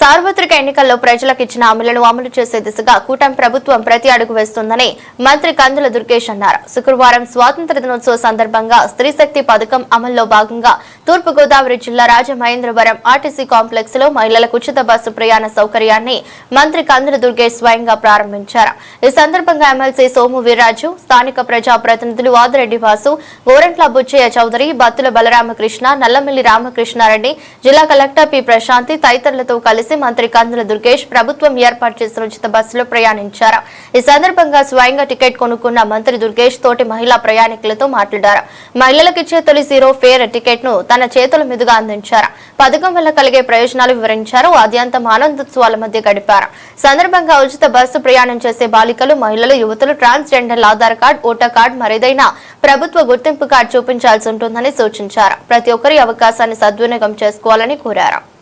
సార్వత్రిక ఎన్నికల్లో ప్రజలకు ఇచ్చిన హామీలను అమలు చేసే దిశగా కూటమి ప్రభుత్వం ప్రతి అడుగు వేస్తుందని మంత్రి కందుల దుర్గేష్ అన్నారు. శుక్రవారం స్వాతంత్ర దినోత్సవ సందర్భంగా స్త్రీ శక్తి పథకం అమల్లో భాగంగా తూర్పుగోదావరి జిల్లా రాజమహేంద్రవరం ఆర్టీసీ కాంప్లెక్స్లో మహిళలకు ఉచిత బస్సు ప్రయాణ సౌకర్యాన్ని మంత్రి కందుల దుర్గేష్ స్వయంగా ప్రారంభించారు. ఈ సందర్భంగా ఎమ్మెల్సీ సోము వీర్రాజు స్థానిక ప్రజా ప్రతినిధులు వాదిరెడ్డి వాసు గోరంట్ల బుచ్చయ్య చౌదరి బత్తుల బలరామకృష్ణ నల్లమిల్లి రామకృష్ణారెడ్డి జిల్లా కలెక్టర్ పి ప్రశాంతి తదితరులతో కలిసి మంత్రి కందుల దుర్గేష్ ప్రభుత్వం ఏర్పాటు చేసిన ఉచిత బస్సులో ప్రయాణించారు. ఈ సందర్భంగా స్వయంగా టికెట్ కొనుక్కున్న మంత్రి దుర్గేష్ తోటి మహిళా ప్రయాణికులతో మాట్లాడారు. మహిళలకు ఇచ్చే తొలి జీరో ఫేర్ టికెట్ను తన చేతుల మీదుగా అందించారు. పథకం వల్ల కలిగే ప్రయోజనాలు వివరించారు. ఆద్యంతం ఆనందోత్సవాల మధ్య గడిపారు. సందర్భంగా ఉచిత బస్సు ప్రయాణం చేసే బాలికలు మహిళలు యువతులు ట్రాన్స్జెండర్ల ఆధార్ కార్డు ఓటర్ కార్డు మరేదైనా ప్రభుత్వ గుర్తింపు కార్డు చూపించాల్సి ఉంటుందని సూచించారు. ప్రతి ఒక్కరి అవకాశాన్ని సద్వినియోగం చేసుకోవాలని కోరారు.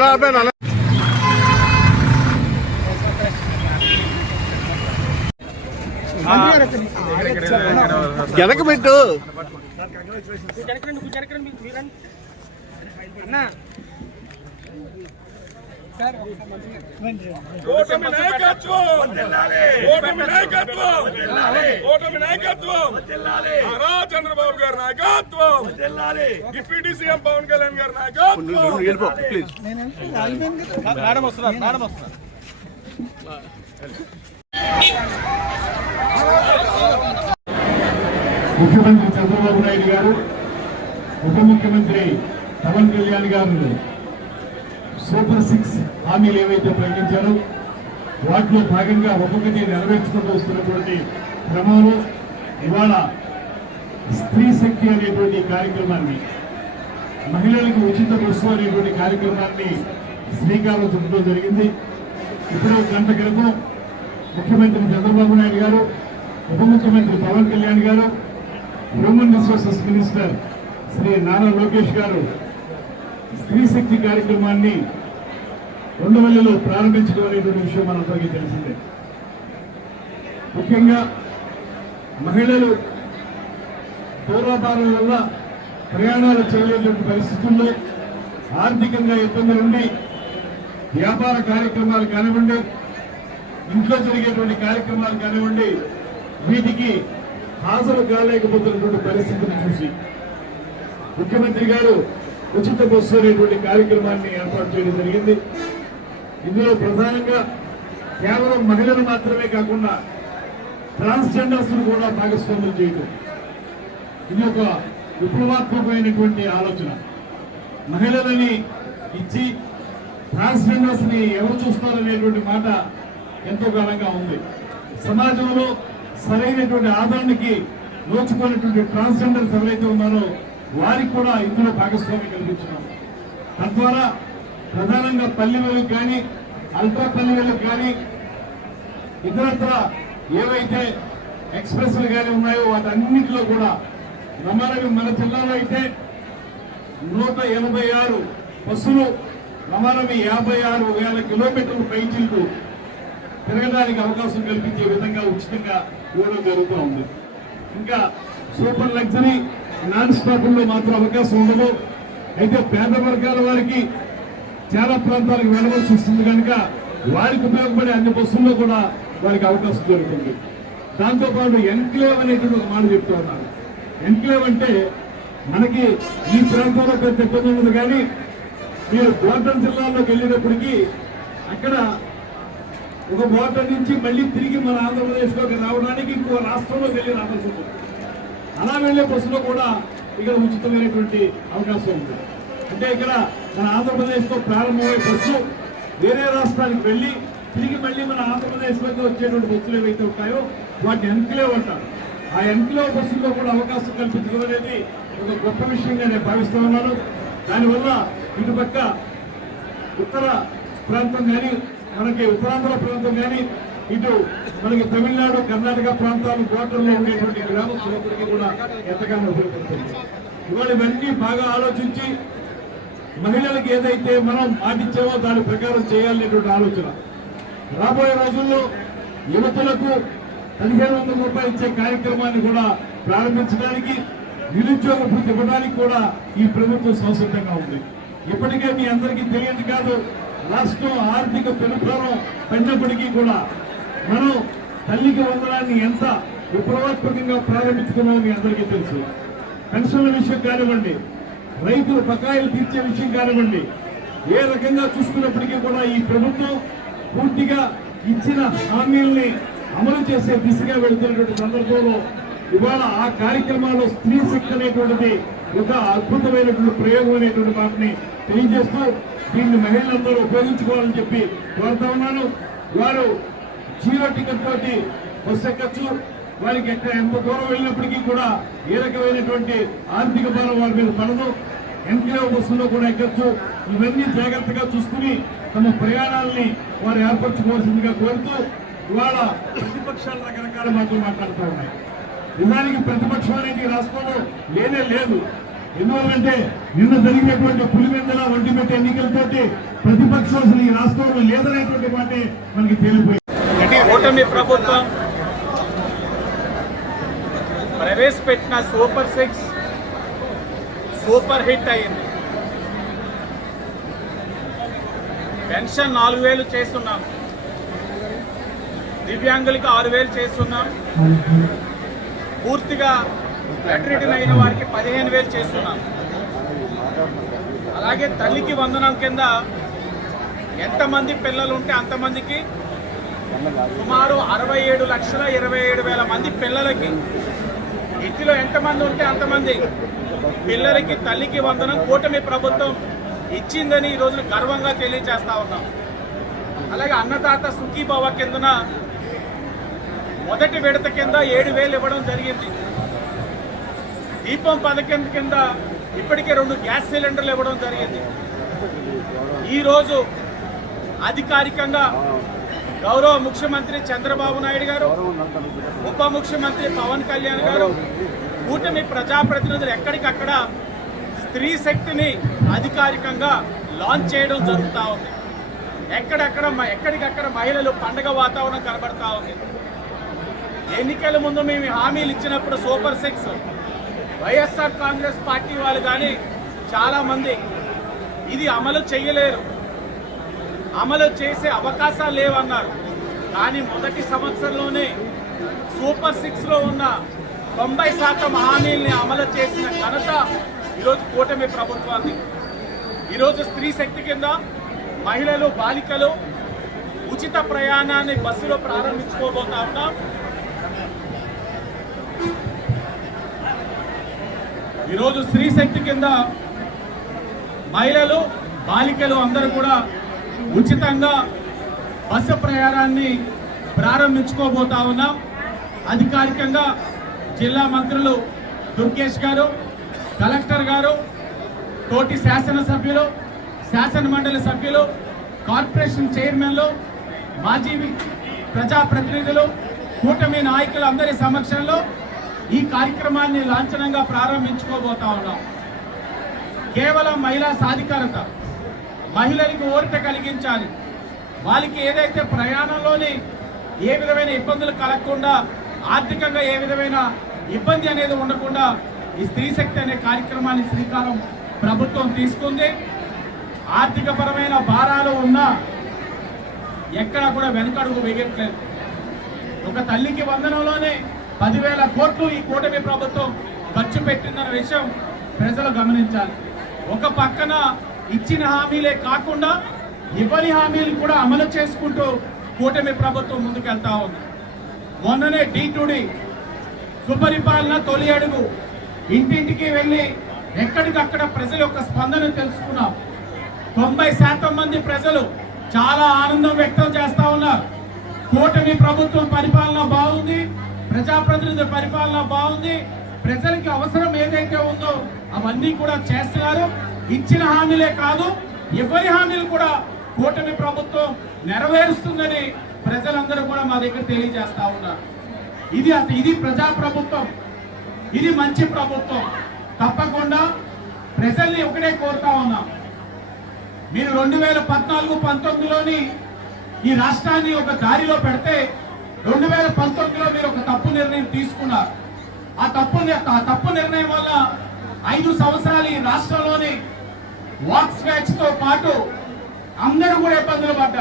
అన్న ఇలా ఆపాను అన్న వెనక పెట్టు ఓటమి నాయకత్వం! ఓటమి నాయకత్వం! ఓటమి నాయకత్వం! నారా చంద్రబాబు గారి నాయకత్వం! డిప్యూటీ సీఎం పవన్ కళ్యాణ్ గారి నాయకత్వం! వెళ్ళిపో ప్లీజ్ మేడం వస్తున్నారు మేడం వస్తున్నారు. ముఖ్యమంత్రి చంద్రబాబు నాయుడు గారు ఉప ముఖ్యమంత్రి పవన్ కళ్యాణ్ గారు. సూపర్ సిక్స్ హామీలు ఏవైతే ప్రకటించారో వాటిలో భాగంగా ఒక్కొక్కటి నెరవేర్చుకుంటూ వస్తున్నటువంటి క్రమంలో ఇవాళ స్త్రీ శక్తి అనేటువంటి కార్యక్రమాన్ని మహిళలకు ఉచిత బస్సు అనేటువంటి కార్యక్రమాన్ని శ్రీకారం చుట్టడం జరిగింది. ఇప్పుడు గంట క్రితం ముఖ్యమంత్రి చంద్రబాబు నాయుడు గారు ఉప ముఖ్యమంత్రి పవన్ కళ్యాణ్ గారు human resources minister Shri Nara Lokesh గారు స్త్రీ శక్తి కార్యక్రమాన్ని ఉండవల్లిలో ప్రారంభించడం అనేటువంటి విషయం మనందరికీ తెలిసిందే. ముఖ్యంగా మహిళలు పూర్వాపారం వల్ల ప్రయాణాలు చేయలేటువంటి పరిస్థితుల్లో ఆర్థికంగా ఇబ్బందులు ఉండి వ్యాపార కార్యక్రమాలు కానివ్వండి ఇంట్లో జరిగేటువంటి కార్యక్రమాలు కానివ్వండి వీటికి హాజరు కాలేకపోతున్నటువంటి పరిస్థితిని చూసి ముఖ్యమంత్రి గారు ఉచిత బస్సు అనేటువంటి కార్యక్రమాన్ని ఏర్పాటు చేయడం జరిగింది. ఇందులో ప్రధానంగా కేవలం మహిళలు మాత్రమే కాకుండా ట్రాన్స్జెండర్స్ కూడా భాగస్వామ్యం చేయటం. ఇది ఒక విప్లవాత్మకమైనటువంటి ఆలోచన. మహిళలని ఇచ్చి ట్రాన్స్జెండర్స్ని ఎవరు చూస్తారనేటువంటి మాట ఎంతో కాలంగా ఉంది. సమాజంలో సరైనటువంటి ఆదరణకి నోచుకున్నటువంటి ట్రాన్స్జెండర్స్ ఎవరైతే ఉన్నారో వారికి కూడా ఇందులో భాగస్వామ్యం కల్పించినాం తద్వారా ప్రధానంగా పల్లె కానీ అల్ట్రా పల్లె కానీ ఇతరత్ర ఏవైతే ఎక్స్ప్రెస్లు కానీ ఉన్నాయో వాటన్నింటిలో కూడా రమారవి మన జిల్లాలో అయితే నూట ఎనభై ఆరు బస్సులు రమారవి యాభై ఆరు వేల కిలోమీటర్లు పైచీలకు తిరగడానికి అవకాశం కల్పించే విధంగా ఉచితంగా ఇవ్వడం జరుగుతూ ఉంది. ఇంకా సూపర్ లగ్జరీ నాన్ స్టాపుల్లో మాత్రం అవకాశం ఉండదు. అయితే పేద వర్గాల వారికి చాలా ప్రాంతాలకు వెళ్ళవలసి వస్తుంది కనుక వారికి ఉపయోగపడే అన్ని బస్సుల్లో కూడా వారికి అవకాశం దొరుకుతుంది. దాంతోపాటు ఎన్క్లేవ్ అనేటువంటి ఒక మాట చెప్తూ ఉన్నారు ఎన్క్లేవ్ అంటే మనకి ఈ ప్రాంతంలో పెద్ద ఇబ్బంది ఉండదు కానీ మీరు బోర్డర్ జిల్లాలోకి వెళ్ళేటప్పటికీ అక్కడ ఒక బోర్డర్ నుంచి మళ్ళీ తిరిగి మన ఆంధ్రప్రదేశ్లోకి రావడానికి ఇంకో రాష్ట్రంలోకి వెళ్ళి రావాల్సి ఉంటుంది. అలా వెళ్ళే బస్సులో కూడా ఇక్కడ ఉచితమైనటువంటి అవకాశం ఉంది. అంటే ఇక్కడ మన ఆంధ్రప్రదేశ్లో ప్రారంభమయ్యే బస్సు వేరే రాష్ట్రానికి వెళ్ళి తిరిగి మళ్ళీ మన ఆంధ్రప్రదేశ్లోకి వచ్చేటువంటి బస్సులు ఏవైతే ఉంటాయో వాటిని ఎన్క్లేవ్ అంటారు. ఆ ఎన్క్లేవ్ బస్సుల్లో కూడా అవకాశం కల్పించడం అనేది ఒక గొప్ప విషయంగా నేను భావిస్తూ ఉన్నాను. దానివల్ల ఇటుపక్క ఉత్తర ప్రాంతం కానీ మనకి ఉత్తరాంధ్ర ప్రాంతం కానీ ఇటు మనకి తమిళనాడు కర్ణాటక ప్రాంతాలు బోర్డర్లో ఉండేటువంటి గ్రామస్తులందరికీ కూడా ఎంతగానో ఉపయోగపడుతుంది. ఇవాళ ఇవన్నీ బాగా ఆలోచించి మహిళలకు ఏదైతే మనం మాటిచ్చామో దాని ప్రకారం చేయాలనేటువంటి ఆలోచన. రాబోయే రోజుల్లో యువతులకు పదిహేను వందల రూపాయలు ఇచ్చే కార్యక్రమాన్ని కూడా ప్రారంభించడానికి నిరుద్యోగ భృతి ఇవ్వడానికి కూడా ఈ ప్రభుత్వం సంసిద్ధంగా ఉంది. ఇప్పటికే మీ అందరికీ తెలియదు కాదు రాష్ట్రం ఆర్థిక పెనుభావం పడినప్పటికీ కూడా మనం తల్లికి వందనాన్ని ఎంత విప్లవాత్మకంగా ప్రారంభించుకున్నామో మీ అందరికీ తెలుసు. పెన్షన్ల విషయం కానివ్వండి రైతుల బకాయిలు తీర్చే విషయం కానివ్వండి ఏ రకంగా చూసుకున్నప్పటికీ కూడా ఈ ప్రభుత్వం పూర్తిగా ఇచ్చిన హామీల్ని అమలు చేసే దిశగా వెళుతున్నటువంటి సందర్భంలో ఇవాళ ఆ కార్యక్రమాల్లో స్త్రీ శక్తి అనేటువంటిది ఒక అద్భుతమైనటువంటి ప్రయోగం అనేటువంటి మాటని తెలియజేస్తూ దీన్ని మహిళలందరూ ఉపయోగించుకోవాలని చెప్పి కోరుతా ఉన్నాను. వారు జీరో టికెట్ తోటి బస్సు ఎక్కచ్చు వారికి ఎక్కడ ఎంత దూరం వెళ్ళినప్పటికీ కూడా ఏ రకమైనటువంటి ఆర్థిక భారం వారి మీద పడదు. ఎన్క్లేవ్ బస్సులో కూడా ఎక్కచ్చు ఇవన్నీ జాగ్రత్తగా చూసుకుని తమ ప్రయాణాలని వారు ఏర్పరచుకోవాల్సిందిగా కోరుతూ ఇవాళ ప్రతిపక్షాలు రకరకాల మాటలు మాట్లాడుతూ ఉన్నాయి. నిజానికి ప్రతిపక్షం అనేది రాష్ట్రంలో లేనే లేదు. ఎందువల్లంటే నిన్న జరిగినటువంటి పులివెందల ఒంటిమెట్ట ఎన్నికలతోటి ప్రతిపక్షం అసలు ఈ రాష్ట్రంలో లేదనేటువంటి మాటే మనకి తేలిపోయింది. ఓటమి ప్రభుత్వం ప్రవేశపెట్టిన సూపర్ సిక్స్ సూపర్ హిట్ అయింది పెన్షన్ నాలుగు వేలు చేస్తున్నాం. దివ్యాంగులకి ఆరు వేలు చేస్తున్నాం. పూర్తిగా బెడ్రిటన్ అయిన వారికి పదిహేను వేలు చేస్తున్నాం. అలాగే తల్లికి వందనం కింద ఎంతమంది పిల్లలు ఉంటే అంతమందికి సుమారు అరవై ఏడు లక్షల ఇరవై ఏడు వేల మంది పిల్లలకి ఇంటిలో ఎంతమంది ఉంటే అంతమంది. పిల్లలకి తల్లికి వందనం కూటమి ప్రభుత్వం ఇచ్చిందని ఈ రోజున గర్వంగా తెలియజేస్తా ఉన్నాం. అలాగే అన్నదాత సుఖీభావ కిందన మొదటి విడత కింద ఏడు వేలు ఇవ్వడం జరిగింది. దీపం పథకం కింద ఇప్పటికే రెండు గ్యాస్ సిలిండర్లు ఇవ్వడం జరిగింది. ఈరోజు అధికారికంగా గౌరవ ముఖ్యమంత్రి చంద్రబాబు నాయుడు గారు ఉప ముఖ్యమంత్రి పవన్ కళ్యాణ్ గారు కూటమి ప్రజాప్రతినిధులు ఎక్కడికక్కడ స్త్రీ శక్తిని అధికారికంగా లాంచ్ చేయడం జరుగుతూ ఉంది. ఎక్కడెక్కడ ఎక్కడికక్కడ మహిళలు పండగ వాతావరణం కనబడతా ఉంది. ఎన్నికల ముందు మేము హామీలు ఇచ్చినప్పుడు super six YSR Congress party వాళ్ళు కానీ చాలామంది ఇది అమలు చేయలేరు. అమలు చేసే అవకాశాలు లేవన్నారు. కానీ మొదటి సంవత్సరంలోనే సూపర్ సిక్స్లో ఉన్న తొంభై శాతం హామీల్ని అమలు చేసిన ఘనత ఈరోజు కూటమి ప్రభుత్వాన్ని ఈరోజు స్త్రీ శక్తి కింద మహిళలు బాలికలు ఉచిత ప్రయాణాన్ని బస్సులో ప్రారంభించుకోబోతా ఉన్నాం. ఈరోజు స్త్రీ శక్తి కింద మహిళలు బాలికలు అందరూ కూడా ఉచితంగా బస్సు ప్రయాణాన్ని ప్రారంభించుకోబోతా ఉన్నాం. అధికారికంగా జిల్లా మంత్రులు దుర్గేష్ గారు కలెక్టర్ గారు తోటి శాసనసభ్యులు శాసన మండలి సభ్యులు కార్పొరేషన్ చైర్మన్లు మాజీ ప్రజాప్రతినిధులు కూటమి నాయకులు అందరి సమక్షంలో ఈ కార్యక్రమాన్ని లాంఛనంగా ప్రారంభించుకోబోతా ఉన్నాం. కేవలం మహిళా సాధికారత. మహిళలకు ఓరిట కలిగించాలి. వాళ్ళకి ఏదైతే ప్రయాణంలోని ఏ విధమైన ఇబ్బందులు కలగకుండా ఆర్థికంగా ఏ విధమైన ఇబ్బంది అనేది ఉండకుండా ఈ స్త్రీ శక్తి అనే కార్యక్రమాన్ని శ్రీకారం ప్రభుత్వం తీసుకుంది. ఆర్థిక పరమైన భారాలు ఉన్నా ఎక్కడ కూడా వెనకడుగు వేయట్లేదు. ఒక తల్లికి వందనంలోనే పదివేల కోట్లు ఈ కూటమి ప్రభుత్వం ఖర్చు పెట్టిందన్న విషయం ప్రజలు గమనించాలి. ఒక పక్కన ఇచ్చిన హామీలే కాకుండా ఇవ్వని హామీలు కూడా అమలు చేసుకుంటూ కూటమి ప్రభుత్వం ముందుకెళ్తా ఉంది. మొన్ననే డి టుడి సుపరిపాలన తొలి అడుగు ఇంటింటికి వెళ్ళి ఎక్కడికక్కడ ప్రజల యొక్క స్పందన తెలుసుకున్నాం. తొంభై శాతం మంది ప్రజలు చాలా ఆనందం వ్యక్తం చేస్తా ఉన్నారు. కూటమి ప్రభుత్వం పరిపాలన బాగుంది ప్రజాప్రతినిధుల పరిపాలన బాగుంది ప్రజలకి అవసరం ఏదైతే ఉందో అవన్నీ కూడా చేస్తున్నారు. ఇచ్చిన హామీలే కాదు ఎవరి హామీలు కూడా కూటమి ప్రభుత్వం నెరవేరుస్తుందని ప్రజలందరూ కూడా మా దగ్గర తెలియజేస్తా ఉన్నారు. ఇది అసలు ఇది ప్రజా ప్రభుత్వం. ఇది మంచి ప్రభుత్వం. తప్పకుండా ప్రజల్ని ఒకటే కోరుతా ఉన్నాం. మీరు రెండు వేల పద్నాలుగు పంతొమ్మిదిలోని ఈ రాష్ట్రాన్ని ఒక దారిలో పెడితే రెండు వేల పంతొమ్మిదిలో మీరు ఒక తప్పు నిర్ణయం తీసుకున్నారు. ఆ తప్పు ఆ తప్పు నిర్ణయం వల్ల ఐదు సంవత్సరాలు ఈ రాష్ట్రంలోని వాక్ స్వేచ్ఛతో పాటు అందరూ కూడా ఇబ్బందులు పడ్డారు.